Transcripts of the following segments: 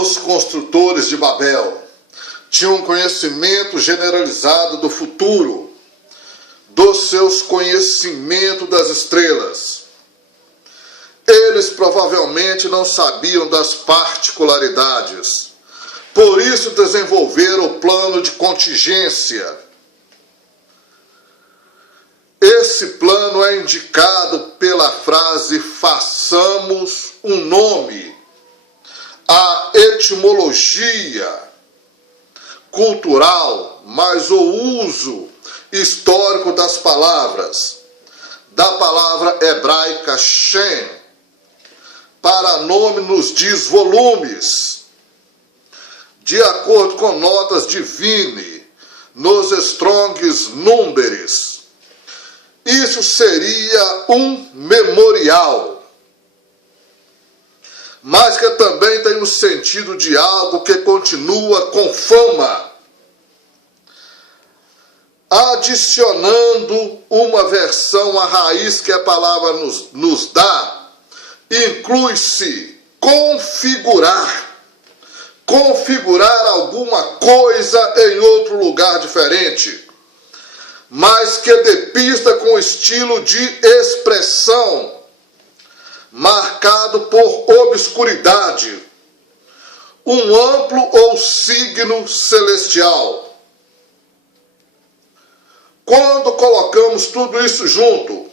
Os construtores de Babel tinham um conhecimento generalizado do futuro, dos seus conhecimentos das estrelas. Eles provavelmente não sabiam das particularidades, por isso desenvolveram o plano de contingência. Esse plano é indicado pela frase façamos um nome. A etimologia cultural, mas o uso histórico das palavras, da palavra hebraica Shem, para nome nos diz volumes, de acordo com notas de Vine, nos Strong's Numbers. Isso seria um memorial, mas que também tem o sentido de algo que continua com fama. Adicionando uma versão à raiz que a palavra nos dá, inclui-se configurar. Configurar alguma coisa em outro lugar diferente, mas que depista com estilo de expressão marcado por obscuridade, um amplo ou signo celestial. Quando colocamos tudo isso junto,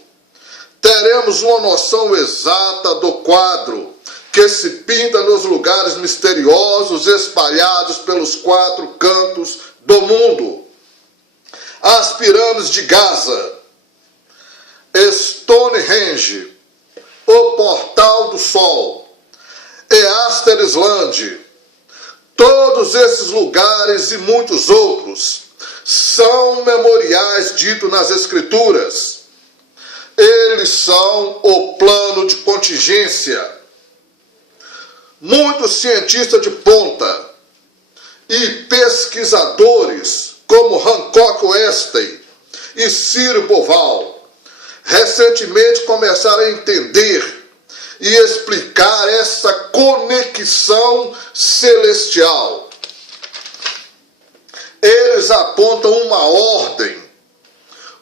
teremos uma noção exata do quadro que se pinta nos lugares misteriosos espalhados pelos 4 cantos do mundo. As pirâmides de Gaza, Stonehenge, o Portal do Sol e Asterisland, todos esses lugares e muitos outros são memoriais ditos nas Escrituras. Eles são o plano de contingência. Muitos cientistas de ponta e pesquisadores como Hancock Weston e Ciro Boval recentemente começaram a entender e explicar essa conexão celestial. Eles apontam uma ordem,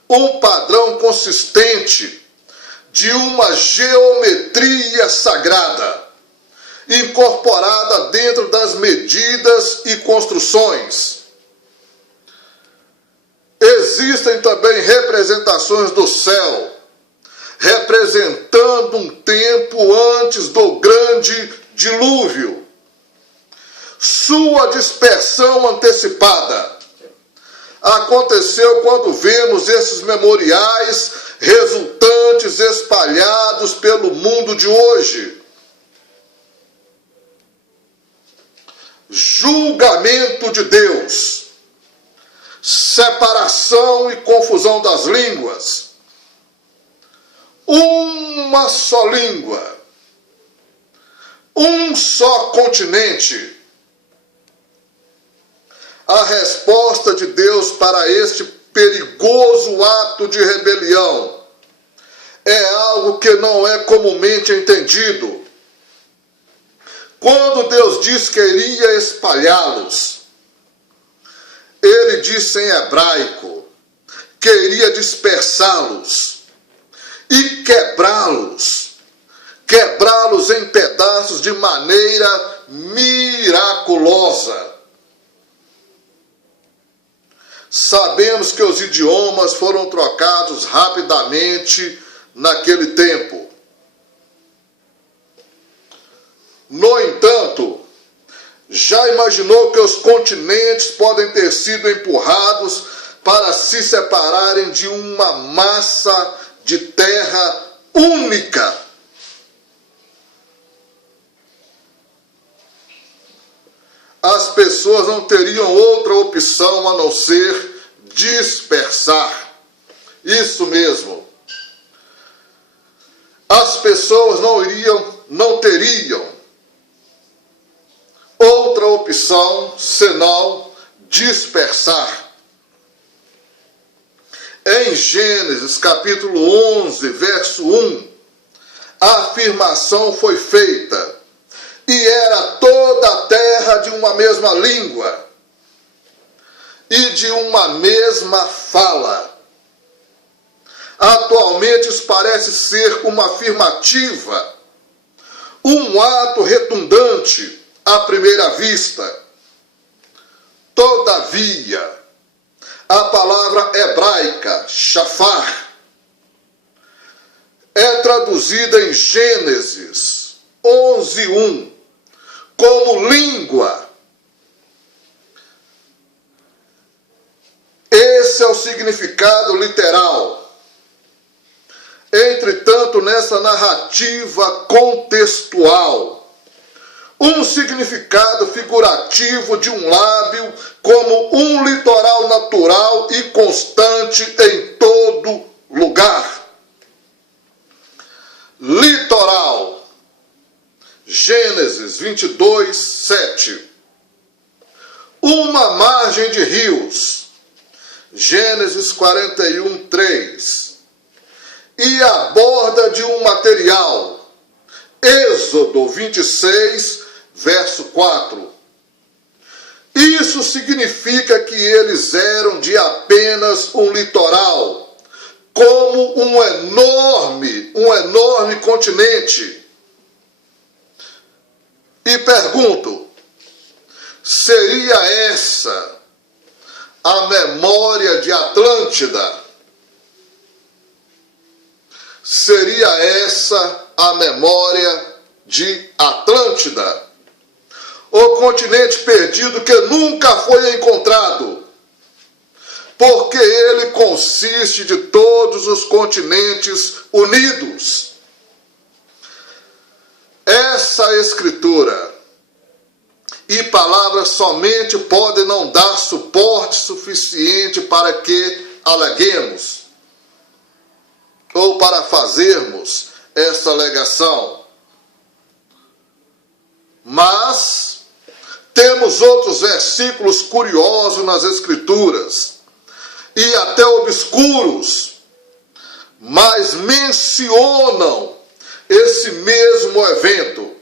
um padrão consistente de uma geometria sagrada, incorporada dentro das medidas e construções. Existem também representações do céu, representando um tempo antes do grande dilúvio, sua dispersão antecipada. Aconteceu quando vemos esses memoriais resultantes espalhados pelo mundo de hoje. Julgamento de Deus, separação e confusão das línguas, uma só língua, um só continente. A resposta de Deus para este perigoso ato de rebelião é algo que não é comumente entendido. Quando Deus diz que iria espalhá-los, Ele disse em hebraico que iria dispersá-los e quebrá-los em pedaços de maneira miraculosa. Sabemos que os idiomas foram trocados rapidamente naquele tempo. No entanto, já imaginou que os continentes podem ter sido empurrados para se separarem de uma massa de terra única? As pessoas não teriam outra opção a não ser dispersar. Isso mesmo. As pessoas não teriam outra opção senão dispersar. Em Gênesis capítulo 11, verso 1, a afirmação foi feita: e era toda a terra língua e de uma mesma fala. Atualmente isso parece ser uma afirmativa, um ato redundante à primeira vista. Todavia, a palavra hebraica, shafar, é traduzida em Gênesis 11:1 como língua. Esse é o significado literal. Entretanto, nessa narrativa contextual, um significado figurativo de um lábio como um litoral natural e constante em todo lugar. Litoral, Gênesis 22:7. Uma margem de rios, Gênesis 41:3. E a borda de um material, Êxodo 26, verso 4. Isso significa que eles eram de apenas um litoral, como um enorme continente. E pergunto, seria essa a memória de Atlântida? Seria essa a memória de Atlântida? O continente perdido que nunca foi encontrado, porque ele consiste de todos os continentes unidos. Essa escritura e palavras somente podem não dar suporte suficiente para que aleguemos, ou para fazermos essa alegação. Mas temos outros versículos curiosos nas Escrituras, e até obscuros, mas mencionam esse mesmo evento.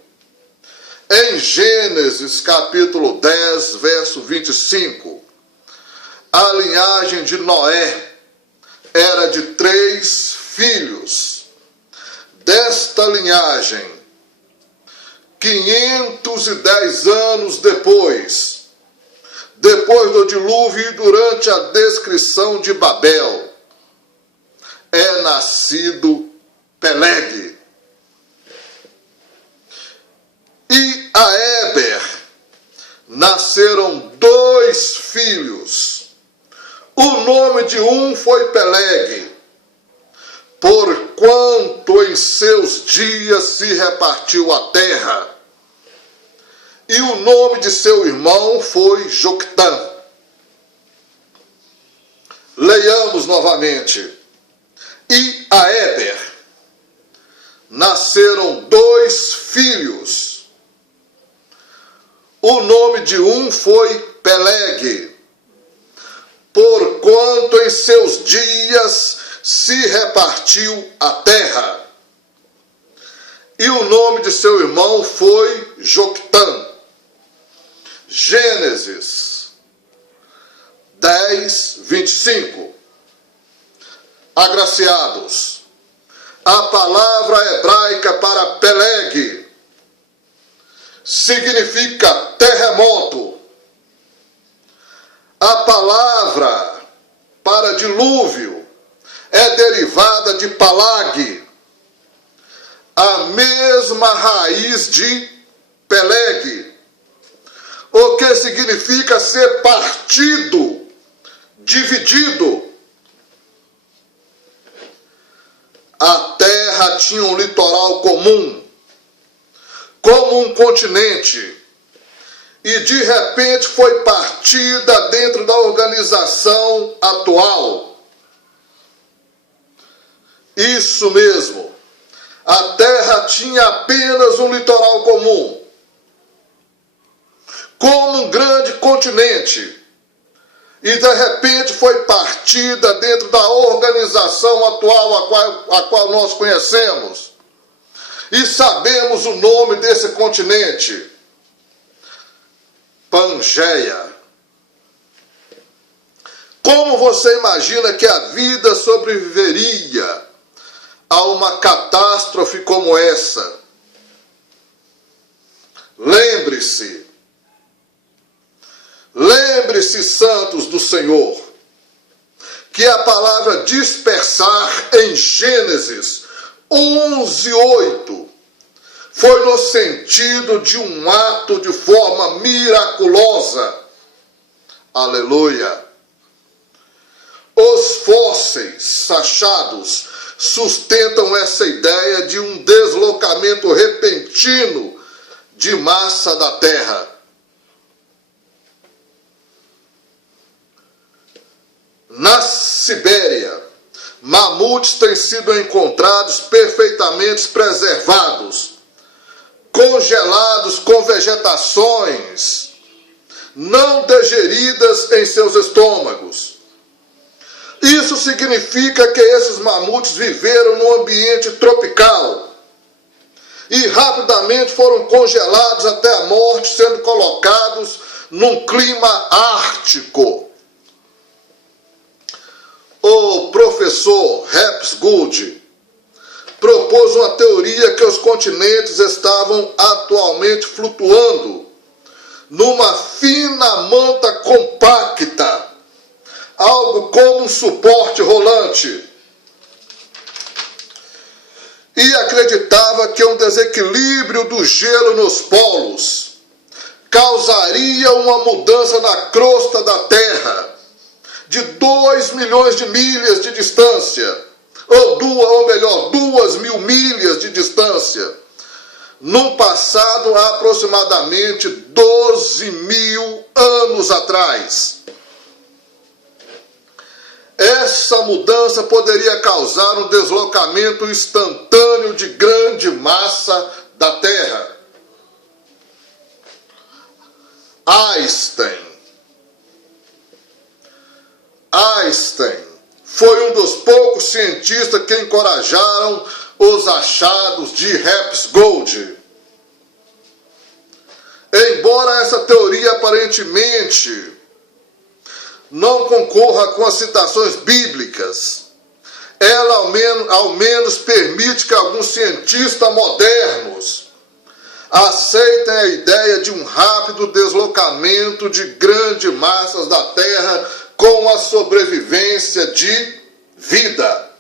Em Gênesis capítulo 10, verso 25, a linhagem de Noé era de 3 filhos. Desta linhagem, 510 anos depois do dilúvio e durante a descrição de Babel, é nascido Peleg. E a Éber nasceram 2 filhos. O nome de um foi Peleg, porquanto em seus dias se repartiu a terra. E o nome de seu irmão foi Joctã. Leiamos novamente. E a Éber nasceram 2 filhos. O nome de um foi Peleg, porquanto em seus dias se repartiu a terra. E o nome de seu irmão foi Joctã. Gênesis 10, 25. Agraciados, a palavra hebraica para Peleg significa terremoto. A palavra para dilúvio é derivada de Palag, a mesma raiz de Peleg, o que significa ser partido, dividido. A terra tinha um litoral comum, como um continente, e de repente foi partida dentro da organização atual. Isso mesmo, a terra tinha apenas um litoral comum, como um grande continente, e de repente foi partida dentro da organização atual a qual nós conhecemos. E sabemos o nome desse continente: Pangeia. Como você imagina que a vida sobreviveria a uma catástrofe como essa? Lembre-se, santos do Senhor, que a palavra dispersar em Gênesis 11:8 foi no sentido de um ato de forma miraculosa. Aleluia! Os fósseis achados sustentam essa ideia de um deslocamento repentino de massa da Terra. Na Sibéria, mamutes têm sido encontrados perfeitamente preservados, congelados com vegetações não digeridas em seus estômagos. Isso significa que esses mamutes viveram num ambiente tropical e rapidamente foram congelados até a morte, sendo colocados num clima ártico. O professor Hapgood propôs uma teoria que os continentes estavam atualmente flutuando numa fina manta compacta, algo como um suporte rolante, e acreditava que um desequilíbrio do gelo nos polos causaria uma mudança na crosta da Terra de 2 milhões de milhas de distância, ou 2 mil milhas de distância, num passado aproximadamente 12 mil anos atrás. Essa mudança poderia causar um deslocamento instantâneo de grande massa da Terra. Einstein foi um dos poucos cientistas que encorajaram os achados de Hapgood. Embora essa teoria aparentemente não concorra com as citações bíblicas, ela ao menos permite que alguns cientistas modernos aceitem a ideia de um rápido deslocamento de grandes massas da Terra com a sobrevivência de vida.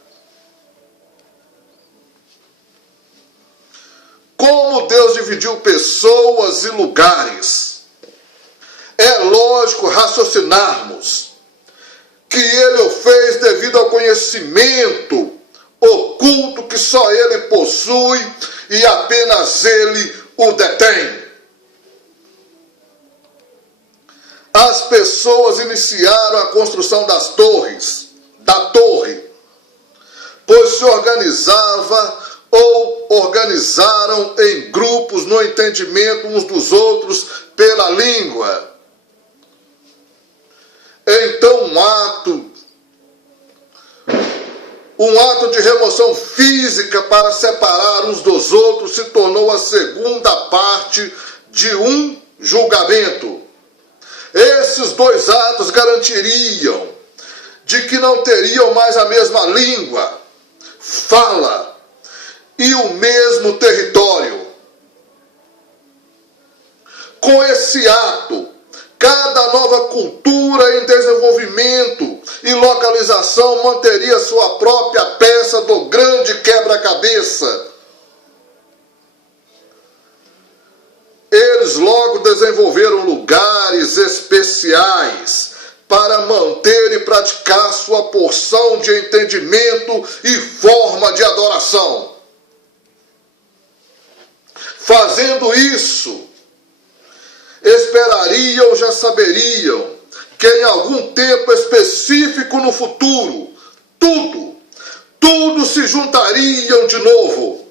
Como Deus dividiu pessoas e lugares, é lógico raciocinarmos que Ele o fez devido ao conhecimento oculto que só Ele possui e apenas Ele o detém. As pessoas iniciaram a construção da torre, pois se organizaram em grupos no entendimento uns dos outros pela língua. Então um ato de remoção física para separar uns dos outros se tornou a segunda parte de um julgamento. Esses dois atos garantiriam de que não teriam mais a mesma língua, fala e o mesmo território. Com esse ato, cada nova cultura em desenvolvimento e localização manteria sua própria peça do grande quebra-cabeça. Eles logo desenvolveram lugares especiais para manter e praticar sua porção de entendimento e forma de adoração. Fazendo isso, esperariam, já saberiam que em algum tempo específico no futuro, tudo se juntariam de novo.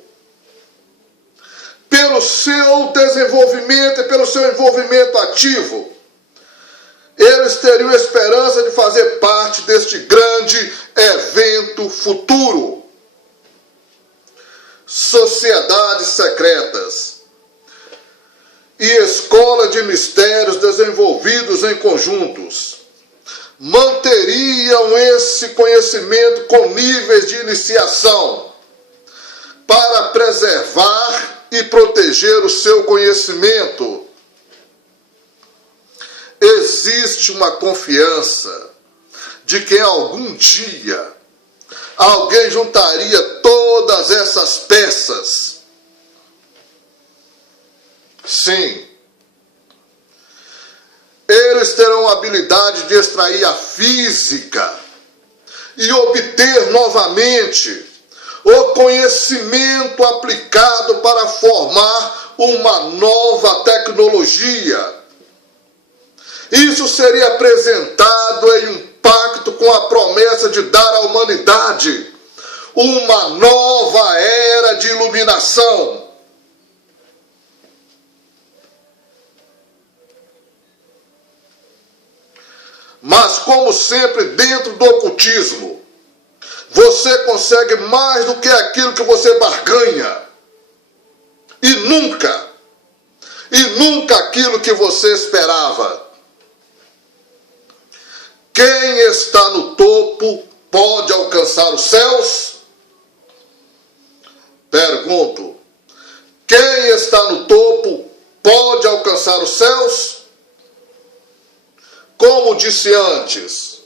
Pelo seu desenvolvimento e pelo seu envolvimento ativo, eles teriam esperança de fazer parte deste grande evento futuro. Sociedades secretas e escola de mistérios desenvolvidos em conjuntos manteriam esse conhecimento com níveis de iniciação para preservar e proteger o seu conhecimento. Existe uma confiança de que algum dia alguém juntaria todas essas peças. Sim. Eles terão a habilidade de extrair a física e obter novamente o conhecimento aplicado para formar uma nova tecnologia. Isso seria apresentado em um pacto com a promessa de dar à humanidade uma nova era de iluminação. Mas, como sempre, dentro do ocultismo, você consegue mais do que aquilo que você barganha. E nunca aquilo que você esperava. Quem está no topo pode alcançar os céus? Pergunto. Quem está no topo pode alcançar os céus? Como disse antes,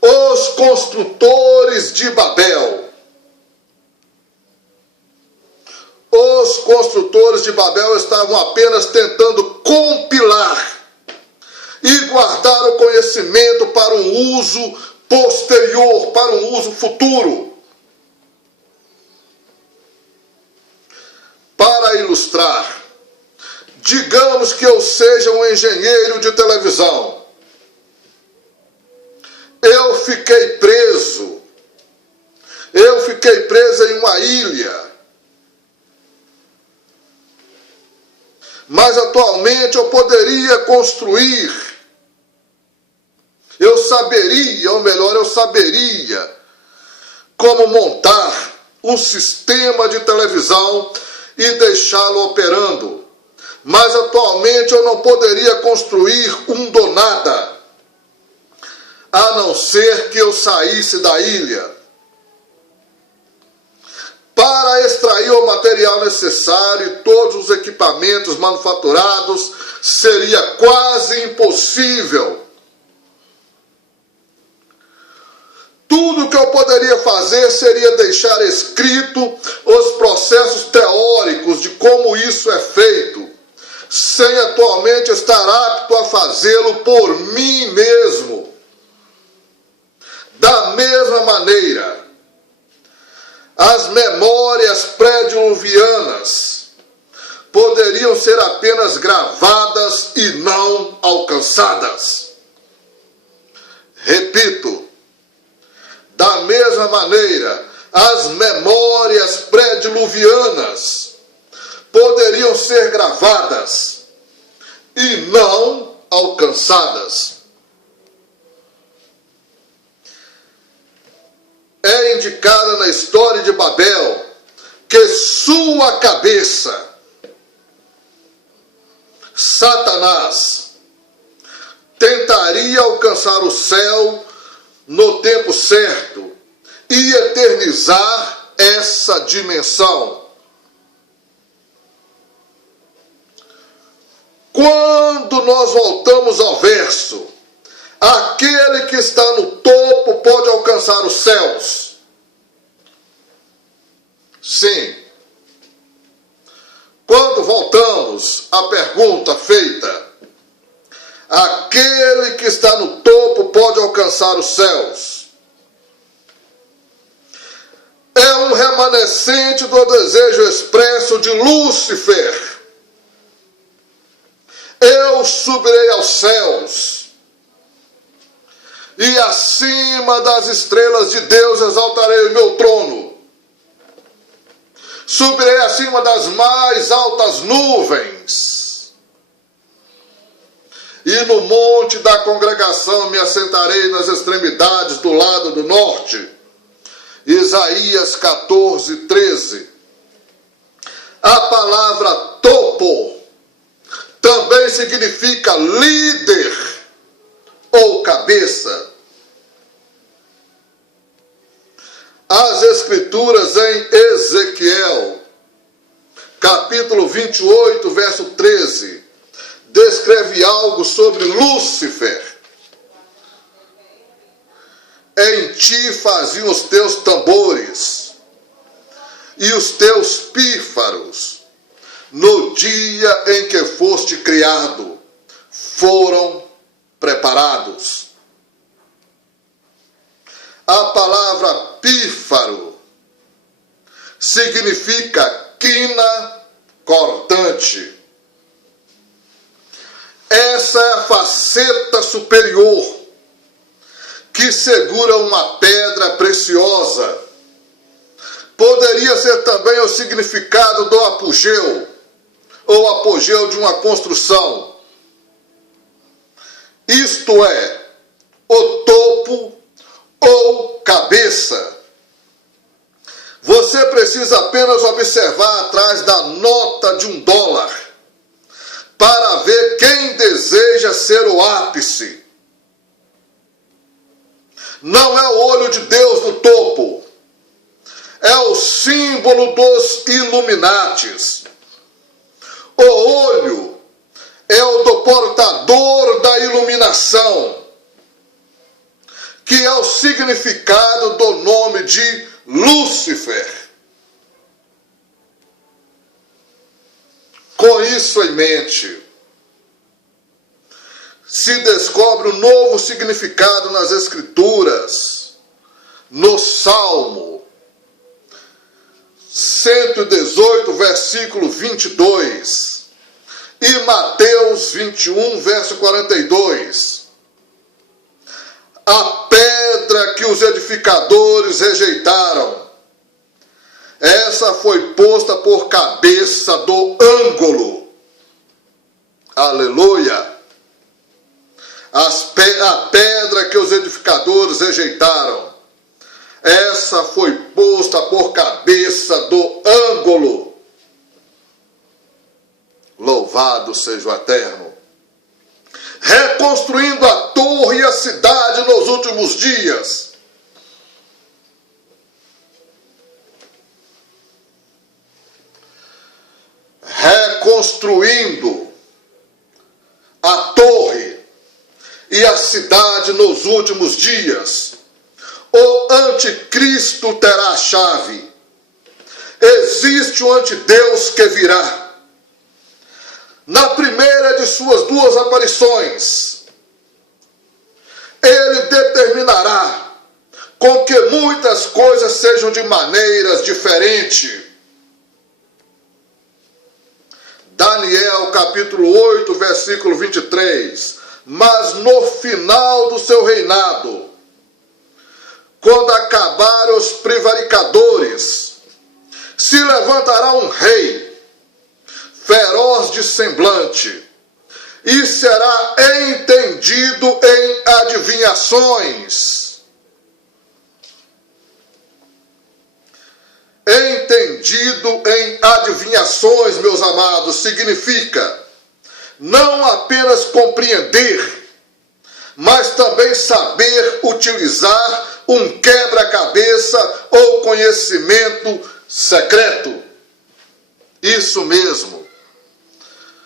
os construtores de Babel. Os construtores de Babel estavam apenas tentando compilar e guardar o conhecimento para um uso posterior, para um uso futuro. Para ilustrar, digamos que eu seja um engenheiro de televisão. Eu fiquei preso em uma ilha. Mas atualmente eu poderia construir. Eu saberia como montar um sistema de televisão e deixá-lo operando. Mas atualmente eu não poderia construir um do nada, a não ser que eu saísse da ilha. Para extrair o material necessário e todos os equipamentos manufaturados, seria quase impossível. Tudo que eu poderia fazer seria deixar escrito os processos teóricos de como isso é feito, sem atualmente estar apto a fazê-lo por mim mesmo. Da mesma maneira, as memórias pré-diluvianas poderiam ser apenas gravadas e não alcançadas. Repito, da mesma maneira, as memórias pré-diluvianas poderiam ser gravadas e não alcançadas. É indicada na história de Babel que sua cabeça, Satanás, tentaria alcançar o céu no tempo certo e eternizar essa dimensão. Quando nós voltamos ao verso, aquele que está no topo pode alcançar os céus. Sim. Quando voltamos à pergunta feita, aquele que está no topo pode alcançar os céus. É um remanescente do desejo expresso de Lúcifer. Eu subirei aos céus, e acima das estrelas de Deus exaltarei o meu trono. Subirei acima das mais altas nuvens, e no monte da congregação me assentarei nas extremidades do lado do norte. Isaías 14:13. A palavra topo também significa líder ou cabeça. as Escrituras em Ezequiel, capítulo 28, verso 13, descreve algo sobre Lúcifer. Em ti faziam os teus tambores e os teus pífaros, no dia em que foste criado, foram preparados. A palavra pífaro significa quina cortante. Essa é a faceta superior que segura uma pedra preciosa. Poderia ser também o significado do apogeu, ou apogeu de uma construção. Isto é, o topo ou cabeça. Você precisa apenas observar atrás da nota de $1 para ver quem deseja ser o ápice. Não é o olho de Deus no topo, é o símbolo dos Illuminatis. O olho é o do portador da iluminação, que é o significado do nome de Lúcifer. Com isso em mente, se descobre um novo significado nas Escrituras, no Salmo 118, versículo 22, e Mateus 21, verso 42. A pedra que os edificadores rejeitaram, essa foi posta por cabeça do ângulo. Aleluia! A pedra que os edificadores rejeitaram, essa foi posta por cabeça do ângulo. Louvado seja o Eterno. Reconstruindo a torre e a cidade nos últimos dias. Reconstruindo a torre e a cidade nos últimos dias. O anticristo terá a chave. Existe um antideus que virá. Na primeira de suas 2 aparições, ele determinará com que muitas coisas sejam de maneiras diferentes. Daniel capítulo 8, versículo 23. Mas no final do seu reinado, quando acabarem os prevaricadores, se levantará um rei, feroz de semblante, e será entendido em adivinhações. Entendido em adivinhações, meus amados, significa não apenas compreender, mas também saber utilizar um quebra-cabeça ou conhecimento secreto. Isso mesmo.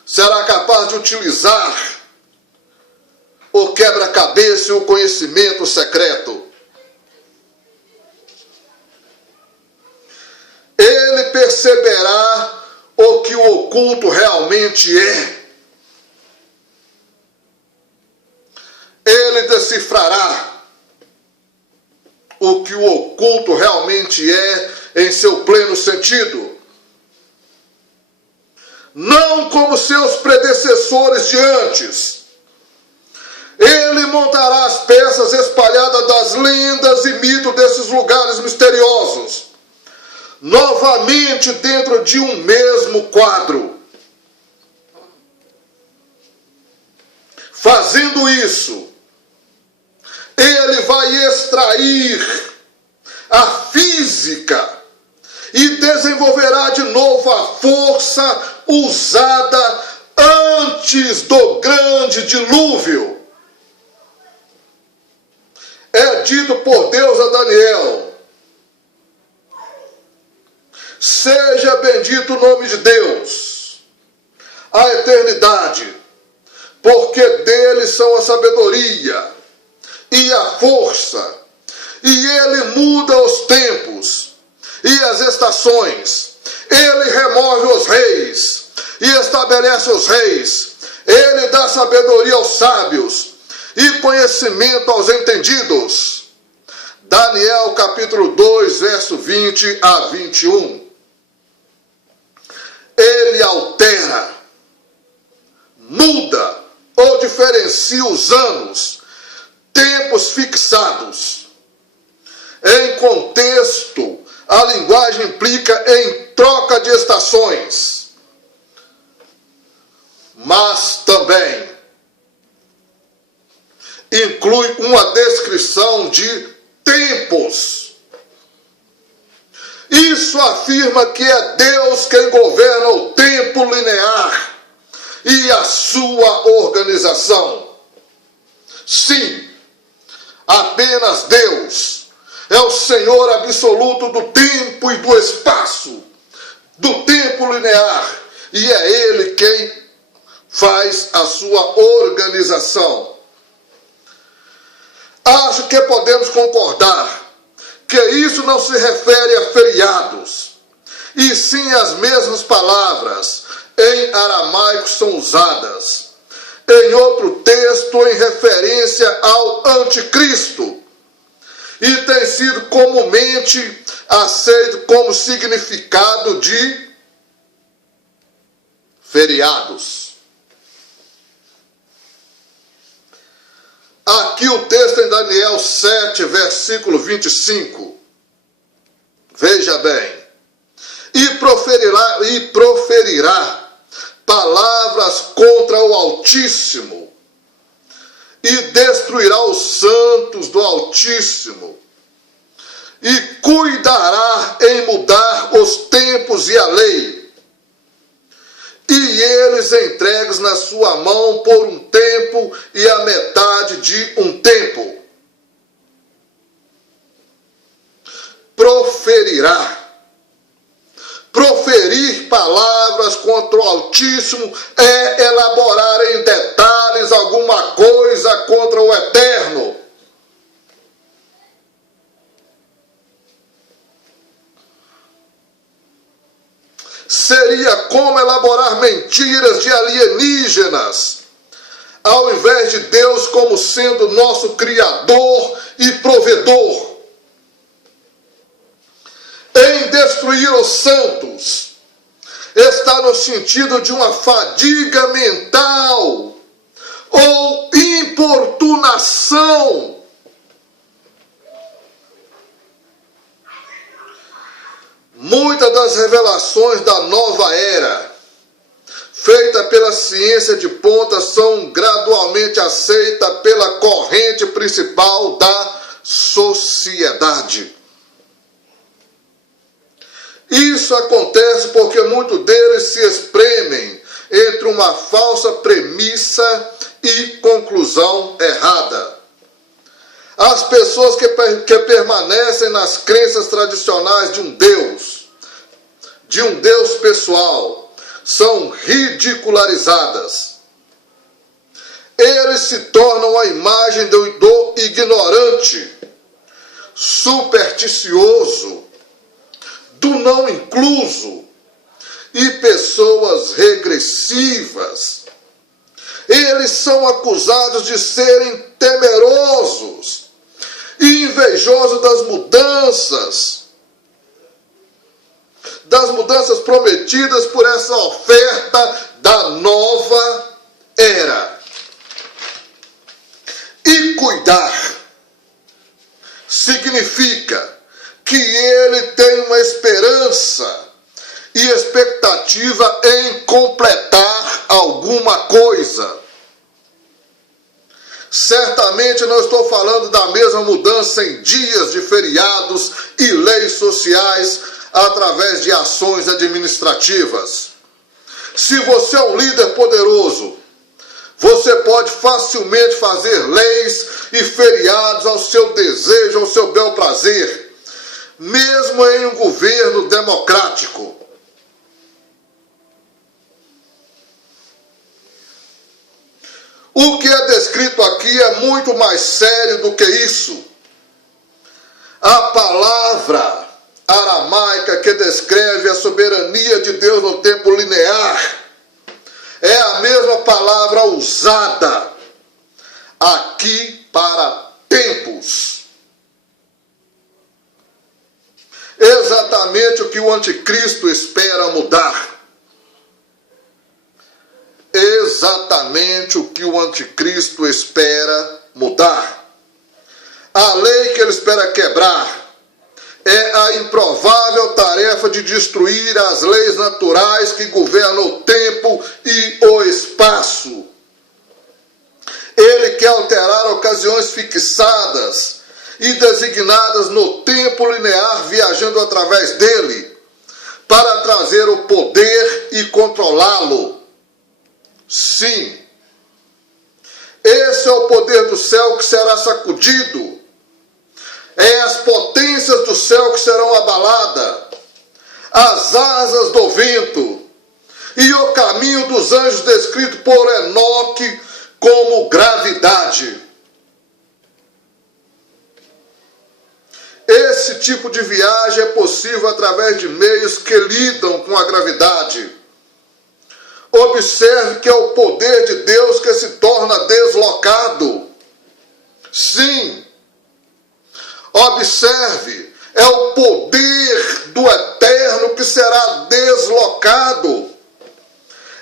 Será capaz de utilizar o quebra-cabeça e o conhecimento secreto. Ele perceberá o que o oculto realmente é. Ele decifrará o que o oculto realmente é em seu pleno sentido. Não como seus predecessores de antes. Ele montará as peças espalhadas das lendas e mitos desses lugares misteriosos, novamente dentro de um mesmo quadro. Fazendo isso, ele vai extrair a física e desenvolverá de novo a força usada antes do grande dilúvio. É dito por Deus a Daniel Seja bendito o nome de Deus, a eternidade, porque dele são a sabedoria e a força, e ele muda os tempos e as estações, ele remove os reis e estabelece os reis, ele dá sabedoria aos sábios e conhecimento aos entendidos. Daniel capítulo 2, verso 20 a 21. Ele altera, muda ou diferencia os anos, tempos fixados. Em contexto, a linguagem implica em troca de estações, mas também inclui uma descrição de tempos. Isso afirma que é Deus quem governa o tempo linear e a sua organização. Sim, apenas Deus é o Senhor absoluto do tempo e do espaço, do tempo linear, e é Ele quem faz a sua organização. Acho que podemos concordar que isso não se refere a feriados, e sim as mesmas palavras em aramaico são usadas em outro texto em referência ao anticristo, e tem sido comumente aceito como significado de feriados. Aqui o texto em Daniel 7, versículo 25. Veja bem. E proferirá palavras contra o Altíssimo, e destruirá os santos do Altíssimo, e cuidará em mudar os tempos e a lei, e eles entregues na sua mão por um tempo e a metade de um tempo. Proferirá. Proferir palavras contra o Altíssimo é elaborar em detalhes alguma coisa contra o Eterno. Seria como elaborar mentiras de alienígenas, ao invés de Deus como sendo nosso Criador e provedor. Em destruir os santos, está no sentido de uma fadiga mental ou importunação. Muitas das revelações da nova era, feitas pela ciência de ponta, são gradualmente aceitas pela corrente principal da sociedade. Isso acontece porque muitos deles se espremem entre uma falsa premissa e conclusão errada. As pessoas que permanecem nas crenças tradicionais de um Deus pessoal, são ridicularizadas. Eles se tornam a imagem do ignorante, supersticioso, do não incluso e pessoas regressivas. Eles são acusados de serem temerosos e invejosos das mudanças prometidas por essa oferta da nova era. E cuidar significa que ele tem uma esperança e expectativa em completar alguma coisa. Certamente não estou falando da mesma mudança em dias de feriados e leis sociais através de ações administrativas. Se você é um líder poderoso, você pode facilmente fazer leis e feriados ao seu desejo, ao seu bel prazer. mesmo em um governo democrático. O que é descrito aqui é muito mais sério do que isso. A palavra aramaica que descreve a soberania de Deus no tempo linear é a mesma palavra usada aqui para tempos. Exatamente o que o anticristo espera mudar. Exatamente o que o anticristo espera mudar. A lei que ele espera quebrar é a improvável tarefa de destruir as leis naturais que governam o tempo e o espaço. Ele quer alterar ocasiões fixadas e designadas no tempo linear, viajando através dele, para trazer o poder e controlá-lo. Sim, esse é o poder do céu que será sacudido. É as potências do céu que serão abaladas, as asas do vento e o caminho dos anjos descrito por Enoque como gravidade. Esse tipo de viagem é possível através de meios que lidam com a gravidade. Observe que é o poder de Deus que se torna deslocado. Sim. Observe, é o poder do Eterno que será deslocado.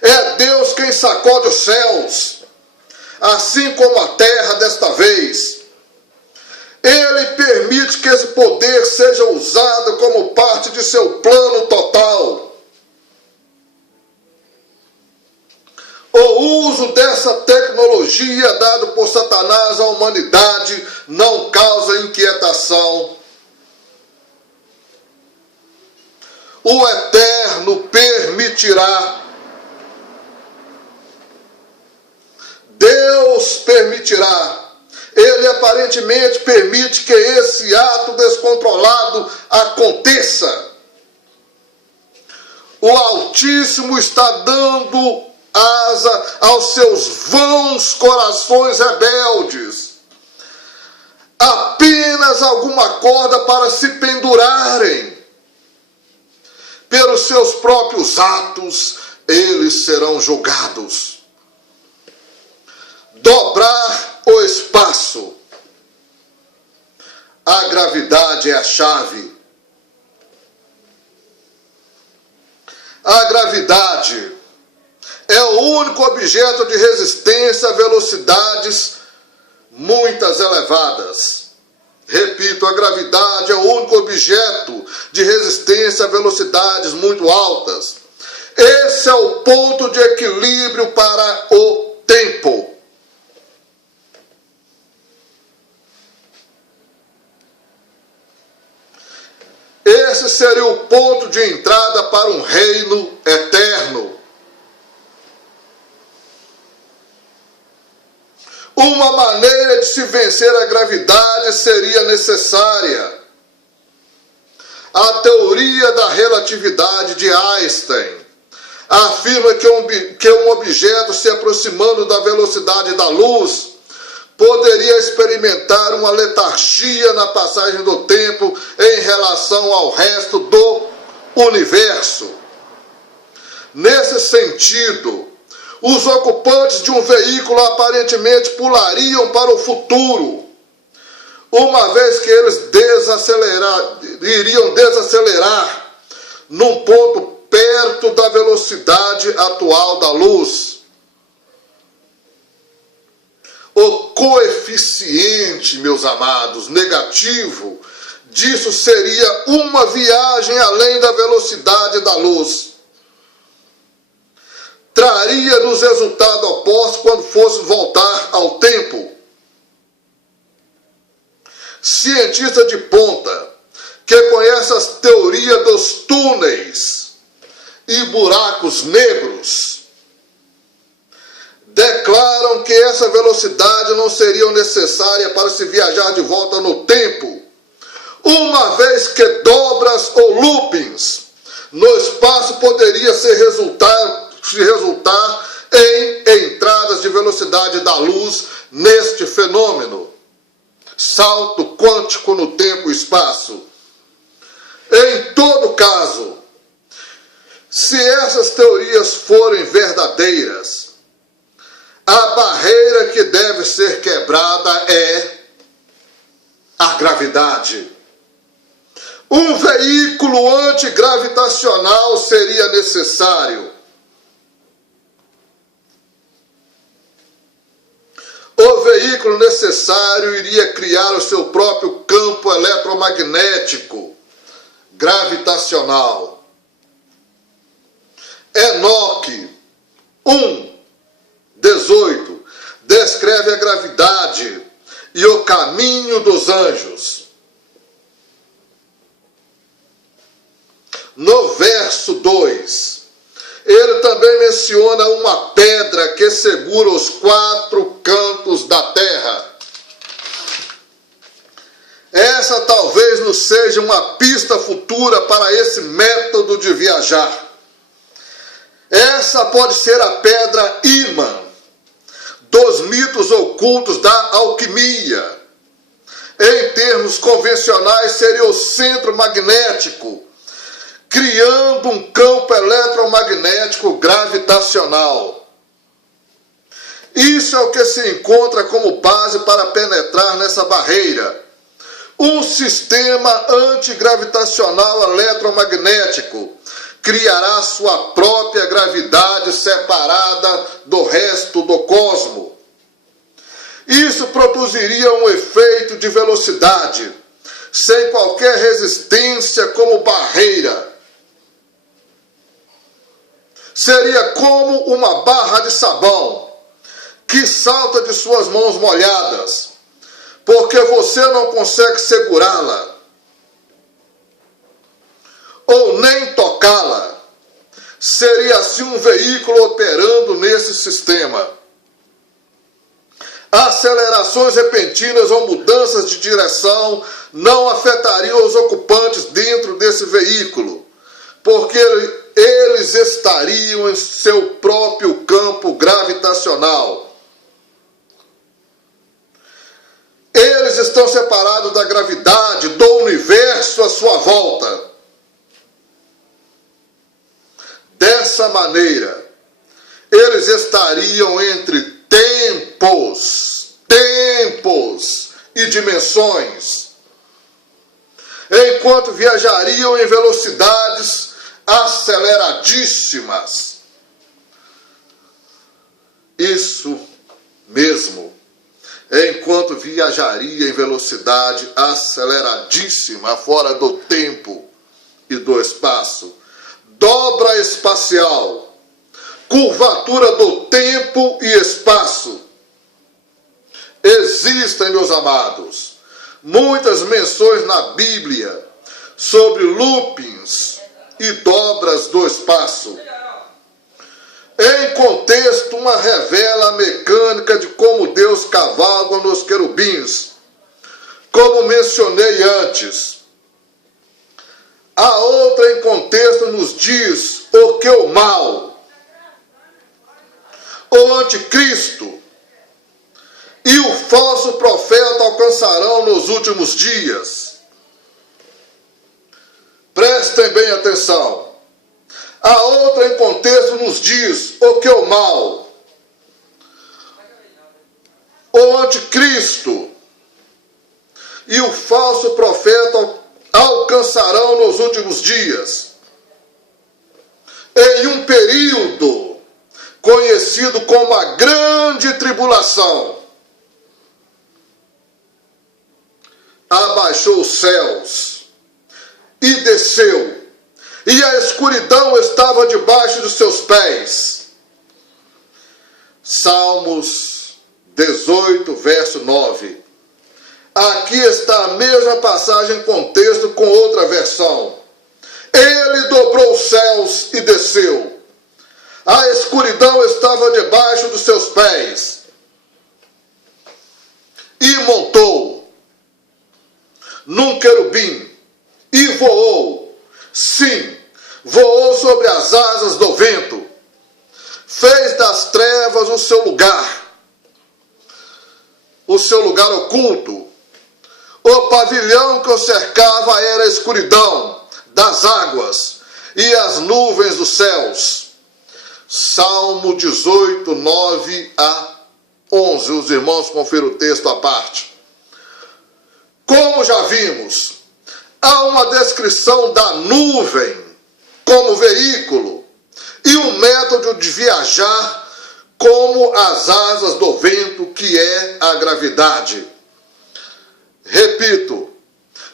É Deus quem sacode os céus, assim como a terra desta vez. Ele permite que esse poder seja usado como parte de seu plano total. O uso dessa tecnologia dado por Satanás à humanidade não causa inquietação. O Eterno permitirá. Deus permitirá. Ele aparentemente permite que esse ato descontrolado aconteça. O Altíssimo está dando asa aos seus vãos corações rebeldes. Apenas alguma corda para se pendurarem. Pelos seus próprios atos, eles serão julgados. Dobrar o espaço. A gravidade é a chave. A gravidade é o único objeto de resistência a velocidades muitas elevadas. Repito, a gravidade é o único objeto de resistência a velocidades muito altas. Esse é o ponto de equilíbrio para o tempo. Esse seria o ponto de entrada para um reino eterno. Uma maneira de se vencer a gravidade seria necessária. A teoria da relatividade de Einstein afirma que um objeto se aproximando da velocidade da luz poderia experimentar uma letargia na passagem do tempo em relação ao resto do universo. Nesse sentido, os ocupantes de um veículo aparentemente pulariam para o futuro, uma vez que eles iriam desacelerar num ponto perto da velocidade atual da luz. O coeficiente, meus amados, negativo, disso seria uma viagem além da velocidade da luz. Traria-nos resultado oposto quando fosse voltar ao tempo. Cientista de ponta, que conhece as teorias dos túneis e buracos negros, declaram que essa velocidade não seria necessária para se viajar de volta no tempo, uma vez que dobras ou loopings no espaço poderia se resultar em entradas de velocidade da luz neste fenômeno. Salto quântico no tempo e espaço. Em todo caso, se essas teorias forem verdadeiras, a barreira que deve ser quebrada é a gravidade. Um veículo antigravitacional seria necessário. O veículo necessário iria criar o seu próprio campo eletromagnético gravitacional. Enoque 1:18 descreve a gravidade e o caminho dos anjos. No verso 2, ele também menciona uma pedra que segura os 4 cantos da terra. Essa talvez nos seja uma pista futura para esse método de viajar. Essa pode ser a pedra ímã dos mitos ocultos da alquimia. Em termos convencionais, seria o centro magnético, criando um campo eletromagnético gravitacional. Isso é o que se encontra como base para penetrar nessa barreira. Um sistema antigravitacional eletromagnético criará sua própria gravidade separada do resto do cosmos. Isso produziria um efeito de velocidade, sem qualquer resistência como barreira. Seria como uma barra de sabão que salta de suas mãos molhadas, porque você não consegue segurá-la ou nem tocá-la. Seria assim um veículo operando nesse sistema. Acelerações repentinas ou mudanças de direção não afetariam os ocupantes dentro desse veículo, porque eles estariam em seu próprio campo gravitacional. Eles estão separados da gravidade, do universo à sua volta. Dessa maneira, eles estariam entre tempos e dimensões, enquanto viajariam em velocidades aceleradíssimas. Isso mesmo, enquanto viajaria em velocidade aceleradíssima fora do tempo e do espaço. Dobra espacial, curvatura do tempo e espaço. Existem, meus amados, muitas menções na Bíblia sobre loopings e dobras do espaço. Em contexto, uma revela a mecânica de como Deus cavalga nos querubins, como mencionei antes. A outra, em contexto, nos diz o que o mal, o anticristo e o falso profeta alcançarão nos últimos dias. Prestem bem atenção. A outra, em contexto, nos diz o que o mal, o anticristo e o falso profeta alcançarão nos últimos dias, em um período conhecido como a Grande Tribulação. Abaixou os céus e desceu, e a escuridão estava debaixo dos seus pés. Salmos 18, verso 9. Aqui está a mesma passagem em contexto com outra versão. Ele dobrou os céus e desceu. A escuridão estava debaixo dos seus pés. E montou num querubim o seu lugar oculto. O pavilhão que o cercava era a escuridão das águas e as nuvens dos céus. Salmo 18, 9 a 11. Os irmãos confiram o texto à parte. Como já vimos, há uma descrição da nuvem como veículo e um método de viajar como as asas do vento, que é a gravidade. Repito,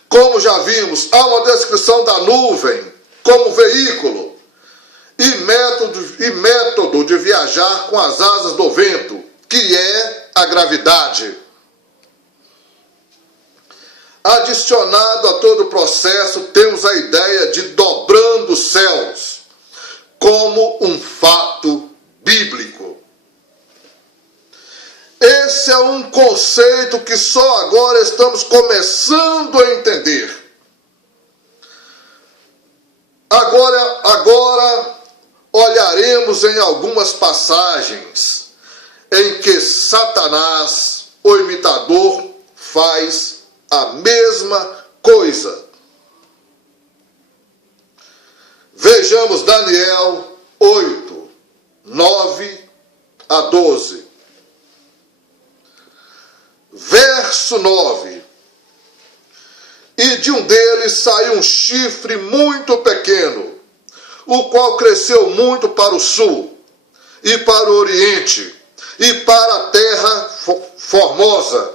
como já vimos, há uma descrição da nuvem como veículo e método de viajar com as asas do vento, que é a gravidade. Adicionado a todo o processo, temos a ideia de dobrando os céus, como um fato bíblico. Esse é um conceito que só agora estamos começando a entender. Agora olharemos em algumas passagens em que Satanás, o imitador, faz a mesma coisa. Vejamos Daniel 8, 9 a 12. Verso 9. E de um deles saiu um chifre muito pequeno, o qual cresceu muito para o sul, e para o oriente, e para a terra formosa.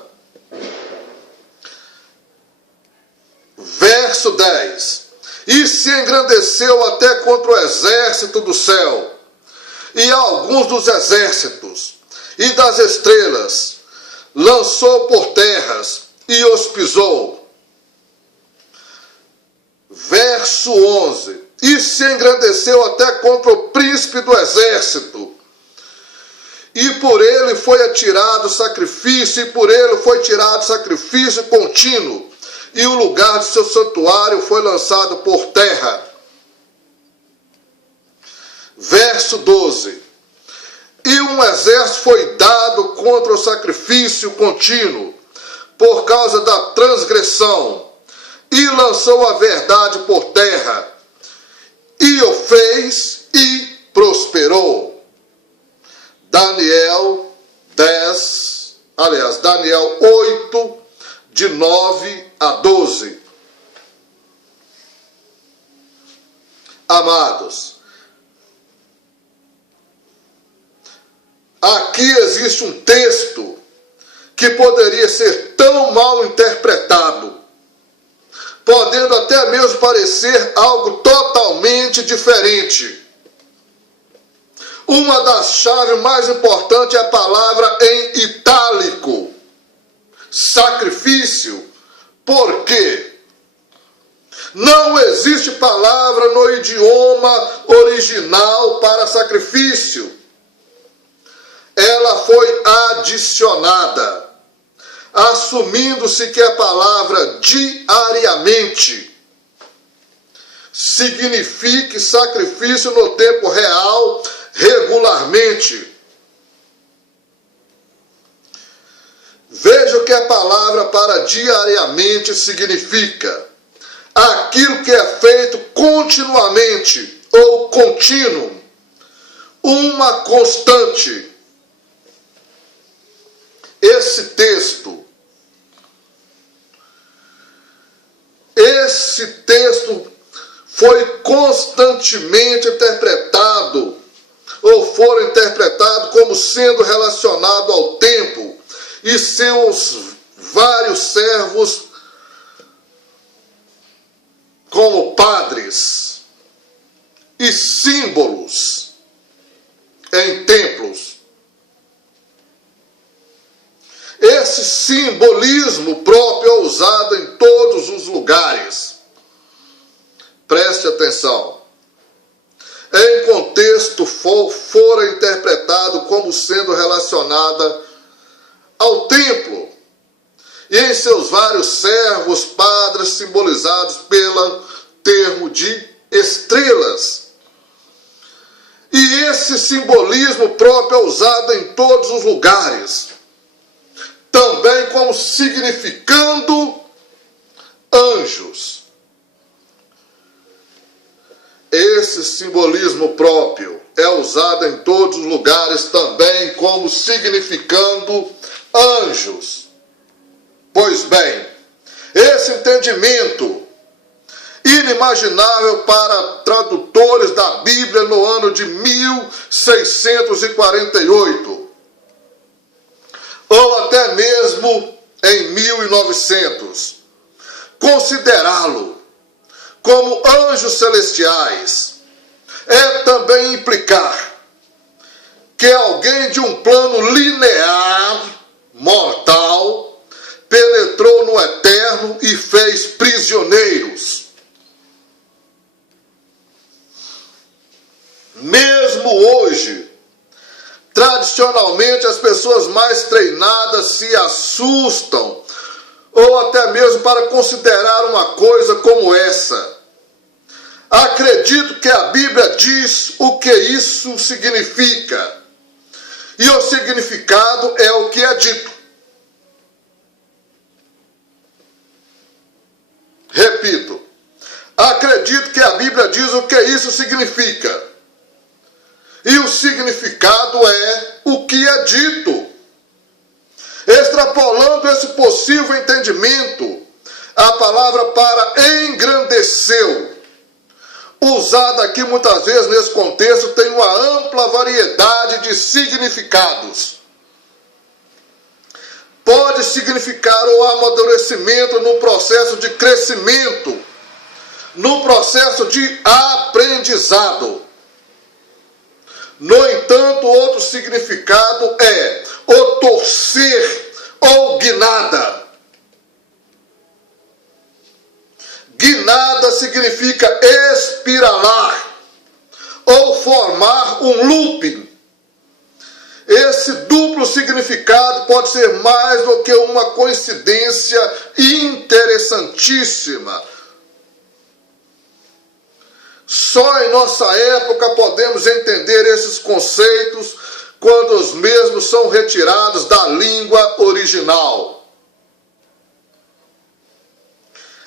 Verso 10. E se engrandeceu até contra o exército do céu, e alguns dos exércitos, e das estrelas, lançou por terras, e os pisou. Verso 11. E se engrandeceu até contra o príncipe do exército, e por ele foi atirado sacrifício, e por ele foi tirado sacrifício contínuo, e o lugar de seu santuário foi lançado por terra. Verso 12. E um exército foi dado contra o sacrifício contínuo, por causa da transgressão, e lançou a verdade por terra, e o fez e prosperou. Daniel 8, de 9 a 12. Amados, aqui existe um texto que poderia ser tão mal interpretado, podendo até mesmo parecer algo totalmente diferente. Uma das chaves mais importantes é a palavra em itálico, sacrifício. Por quê? Não existe palavra no idioma original para sacrifício. Ela foi adicionada, assumindo-se que a palavra diariamente signifique sacrifício no tempo real, regularmente. Veja o que a palavra para diariamente significa: aquilo que é feito continuamente ou contínuo, uma constante. Esse texto foi constantemente interpretado, ou foram interpretados como sendo relacionado ao tempo e seus vários servos como padres e símbolos em templos. Esse simbolismo próprio é usado em todos os lugares. Preste atenção. Em contexto fora interpretado como sendo relacionada ao templo e em seus vários servos, padres, simbolizados pelo termo de estrelas. E esse simbolismo próprio é usado em todos os lugares, também como significando anjos. Esse simbolismo próprio é usado em todos os lugares também como significando anjos. Pois bem, esse entendimento inimaginável para tradutores da Bíblia no ano de 1648, ou até mesmo em 1900, considerá-lo como anjos celestiais é também implicar que alguém de um plano linear, mortal, penetrou no eterno e fez prisioneiros. Mesmo hoje, tradicionalmente as pessoas mais treinadas se assustam, ou até mesmo para considerar uma coisa como essa. Acredito que a Bíblia diz o que isso significa, e o significado é o que é dito. Repito, acredito que a Bíblia diz o que isso significa, e o significado é o que é dito. Extrapolando esse possível entendimento, a palavra para engrandeceu, usada aqui muitas vezes nesse contexto, tem uma ampla variedade de significados. Pode significar o amadurecimento no processo de crescimento, no processo de aprendizado. No entanto, outro significado é o torcer ou guinada. Guinada significa espiralar ou formar um looping. Esse duplo significado pode ser mais do que uma coincidência interessantíssima. Só em nossa época podemos entender esses conceitos quando os mesmos são retirados da língua original.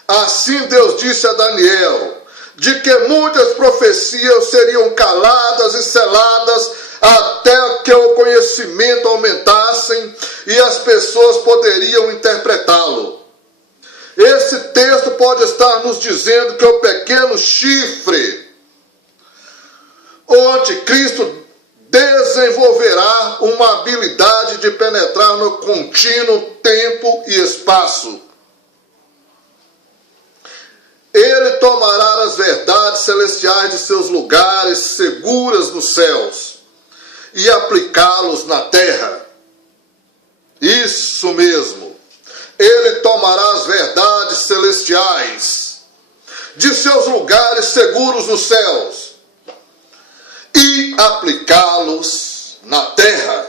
Assim Deus disse a Daniel, de que muitas profecias seriam caladas e seladas até que o conhecimento aumentassem e as pessoas poderiam interpretá-lo. Esse texto pode estar nos dizendo que o pequeno chifre, o anticristo, desenvolverá uma habilidade de penetrar no contínuo tempo e espaço. Ele tomará as verdades celestiais de seus lugares seguras nos céus e aplicá-los na terra. Isso mesmo. Ele tomará as verdades celestiais de seus lugares seguros nos céus e aplicá-los na terra.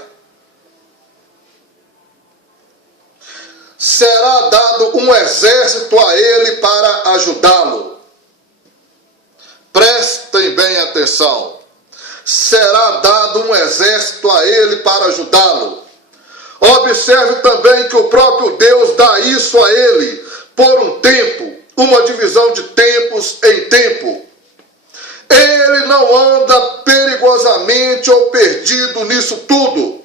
Será dado um exército a ele para ajudá-lo. Prestem bem atenção. Será dado um exército a ele para ajudá-lo. Observe também que o próprio Deus dá isso a ele por um tempo, uma divisão de tempos em tempo. Ele não anda perigosamente ou perdido nisso tudo.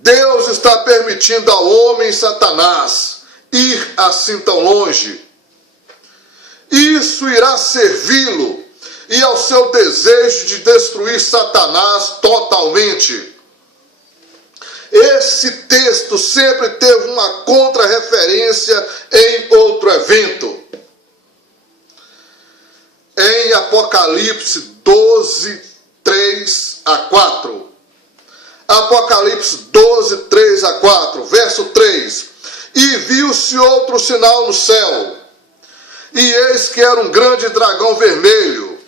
Deus está permitindo ao homem Satanás ir assim tão longe. Isso irá servi-lo e ao seu desejo de destruir Satanás totalmente. Esse texto sempre teve uma contra-referência em outro evento. Em Apocalipse 12, 3 a 4. Apocalipse 12, 3 a 4, verso 3. E viu-se outro sinal no céu, e eis que era um grande dragão vermelho,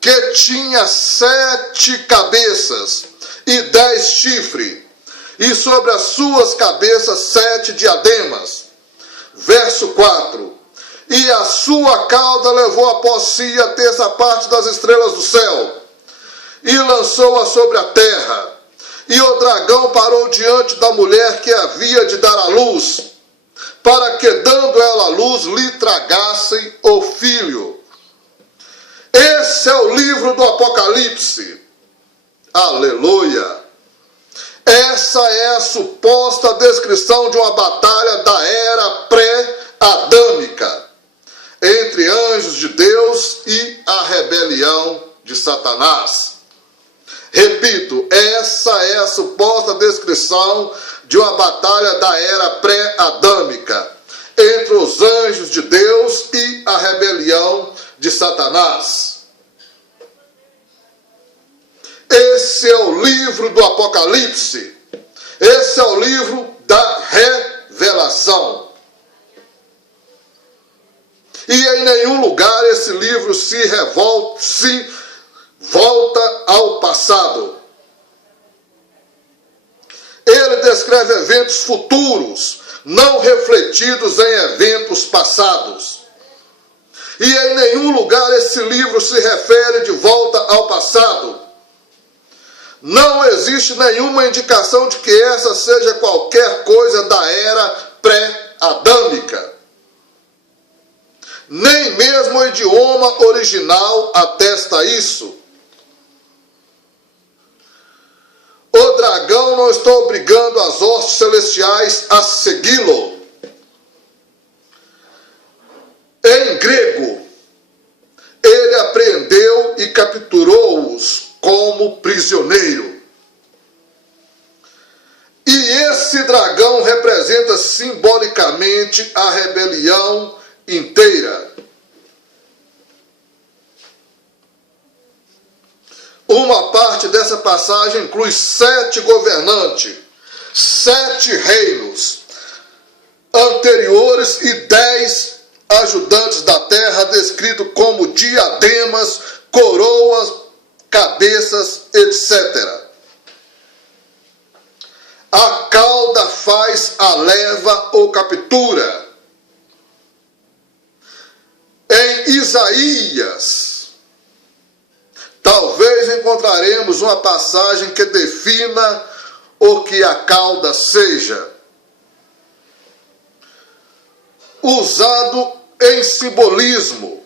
que tinha 7 cabeças e 10 chifres, e sobre as suas cabeças 7 diademas. Verso 4. E a sua cauda levou após si a terça parte das estrelas do céu, e lançou-a sobre a terra, E o dragão parou diante da mulher que havia de dar à luz, para que, dando ela à luz, lhe tragassem o filho. Esse é o livro do Apocalipse. Aleluia! Essa é a suposta descrição de uma batalha da era pré-adâmica entre anjos de Deus e a rebelião de Satanás. Repito, essa é a suposta descrição de uma batalha da era pré-adâmica entre os anjos de Deus e a rebelião de Satanás. Esse é o livro do Apocalipse. Esse é o livro da revelação. E em nenhum lugar esse livro se volta ao passado. Ele descreve eventos futuros, não refletidos em eventos passados. E em nenhum lugar esse livro se refere de volta ao passado. Não existe nenhuma indicação de que essa seja qualquer coisa da era pré-adâmica. Nem mesmo o idioma original atesta isso. O dragão não está obrigando as hostes celestiais a segui-lo. Em grego, ele apreendeu e capturou-os como prisioneiro. E esse dragão representa simbolicamente a rebelião inteira. Uma parte dessa passagem inclui 7 governantes, 7 reinos anteriores e 10 ajudantes da terra, descritos como diademas, coroas, cabeças, etc. A cauda faz a leva ou captura. Em Isaías, talvez encontraremos uma passagem que defina o que a cauda seja. Usado em simbolismo.